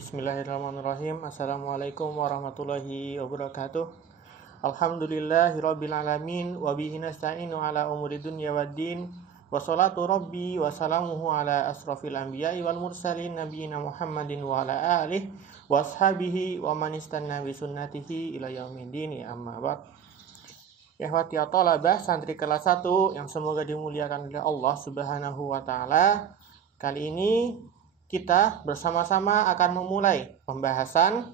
Bismillahirrahmanirrahim. Assalamualaikum warahmatullahi wabarakatuh. Alhamdulillahirabbil alamin wa bihi nasta'inu ala umuri dunya waddin. Wassalatu rabbi wa salamuhu ala asrafil anbiya'i wal mursalin nabiyina Muhammadin wa ala alihi wa ashabihi wa man istanna bi sunnatihi ila yaumiddin. Amma ba'd. Ikhwati thalabah santri kelas 1 yang semoga dimuliakan oleh Allah Subhanahu wa taala. Kali ini kita bersama-sama akan memulai pembahasan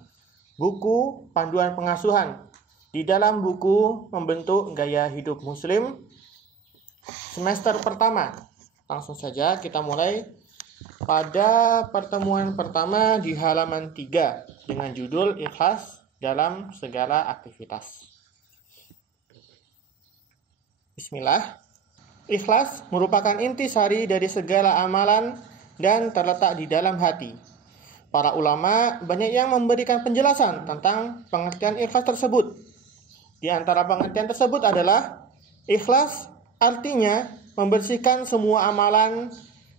buku panduan pengasuhan di dalam buku Membentuk Gaya Hidup Muslim semester pertama. Langsung saja kita mulai pada pertemuan pertama di halaman 3 dengan judul Ikhlas dalam Segala Aktivitas. Bismillah. Ikhlas merupakan intisari dari segala amalan dan terletak di dalam hati. Para ulama banyak yang memberikan penjelasan tentang pengertian ikhlas tersebut. Di antara pengertian tersebut adalah ikhlas artinya membersihkan semua amalan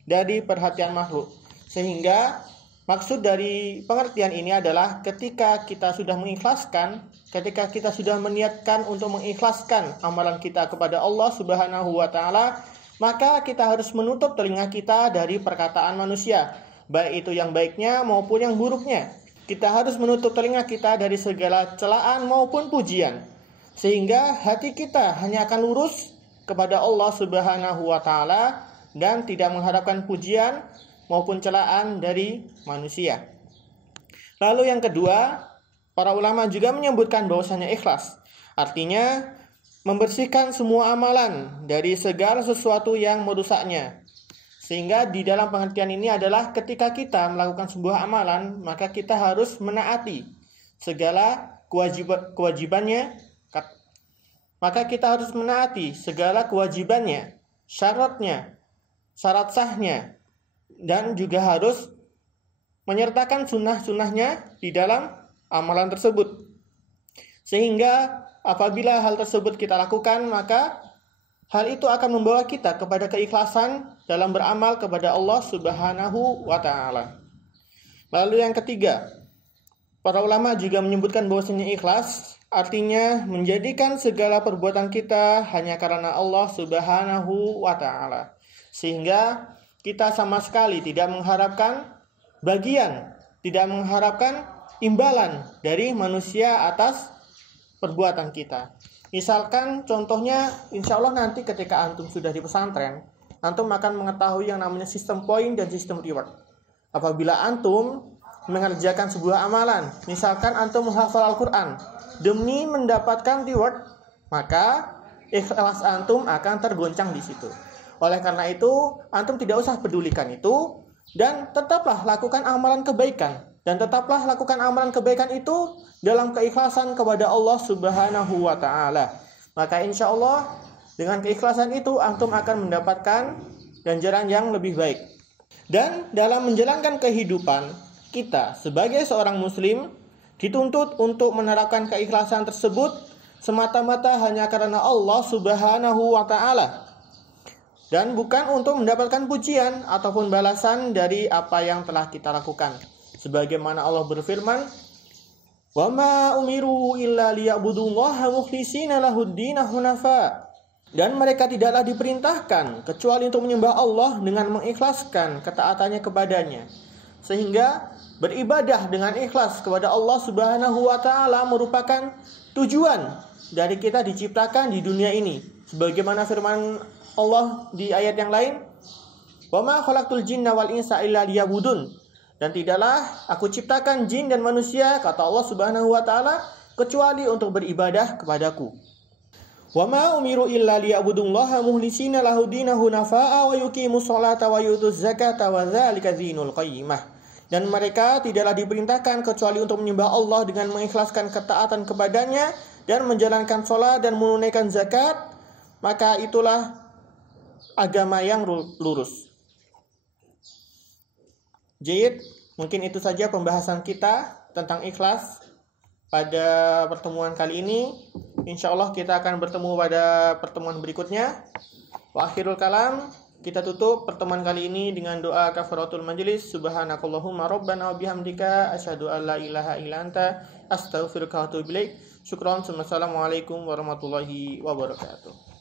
dari perhatian makhluk. Sehingga maksud dari pengertian ini adalah ketika kita sudah mengikhlaskan, ketika kita sudah meniatkan untuk mengikhlaskan amalan kita kepada Allah Subhanahu wa taala, maka kita harus menutup telinga kita dari perkataan manusia, baik itu yang baiknya maupun yang buruknya. Kita harus menutup telinga kita dari segala celaan maupun pujian, sehingga hati kita hanya akan lurus kepada Allah Subhanahu wa taala dan tidak mengharapkan pujian maupun celaan dari manusia. Lalu yang kedua, para ulama juga menyebutkan bahwasanya ikhlas artinya membersihkan semua amalan dari segala sesuatu yang merusaknya. Sehingga di dalam pengertian ini adalah ketika kita melakukan sebuah amalan, maka kita harus menaati segala kewajibannya. Maka kita harus menaati segala kewajibannya, syaratnya, syarat sahnya, dan juga harus menyertakan sunnah-sunnahnya di dalam amalan tersebut. Sehingga apabila hal tersebut kita lakukan, maka hal itu akan membawa kita kepada keikhlasan dalam beramal kepada Allah Subhanahu wa taala. Lalu yang ketiga, para ulama juga menyebutkan bahwasanya ikhlas artinya menjadikan segala perbuatan kita hanya karena Allah Subhanahu wa taala. Sehingga kita sama sekali tidak mengharapkan bagian, tidak mengharapkan imbalan dari manusia atas perbuatan kita. Misalkan contohnya, insya Allah nanti ketika antum sudah di pesantren, antum akan mengetahui yang namanya sistem poin dan sistem reward. Apabila antum mengerjakan sebuah amalan, misalkan antum menghafal Al-Quran demi mendapatkan reward, maka ikhlas antum akan tergoncang di situ. Oleh karena itu, antum tidak usah pedulikan itu dan tetaplah lakukan amalan kebaikan. Dan tetaplah lakukan amalan kebaikan itu dalam keikhlasan kepada Allah Subhanahu wa taala. Maka insya Allah dengan keikhlasan itu antum akan mendapatkan ganjaran yang lebih baik. Dan dalam menjalankan kehidupan kita sebagai seorang muslim dituntut untuk menerapkan keikhlasan tersebut semata-mata hanya karena Allah Subhanahu wa taala. Dan bukan untuk mendapatkan pujian ataupun balasan dari apa yang telah kita lakukan. Sebagaimana Allah berfirman, "Wa ma umiru illa liya'budullaha mukhlishina lahud-din hunafa." Dan mereka tidaklah diperintahkan kecuali untuk menyembah Allah dengan mengikhlaskan ketaatannya kepadanya. Sehingga beribadah dengan ikhlas kepada Allah Subhanahu wa taala merupakan tujuan dari kita diciptakan di dunia ini. Sebagaimana firman Allah di ayat yang lain, "Wa ma khalaqtul jinna wal insa illa liya'budun." Dan tidaklah aku ciptakan jin dan manusia, kata Allah Subhanahu wa taala, kecuali untuk beribadah kepadaku. Wa ma umiru illa liya'budullaha mukhlishina lahud-din hunafa'a wa yuqimus sholata wa yutuz zakata wa dzalika dinul qayyimah. Dan mereka tidaklah diperintahkan kecuali untuk menyembah Allah dengan mengikhlaskan ketaatan kepadanya dan menjalankan sholat dan menunaikan zakat, maka itulah agama yang lurus. Jayid, mungkin itu saja pembahasan kita tentang ikhlas pada pertemuan kali ini. Insya Allah kita akan bertemu pada pertemuan berikutnya. Wa akhirul kalam, Kita tutup pertemuan kali ini dengan doa kafaratul majelis. Subhanakallahumma rabbana wa bihamdika asyhadu an la ilaha illa anta astaghfiruka wa atubu ilaik. Syukron. Wassalamualaikum warahmatullahi wabarakatuh.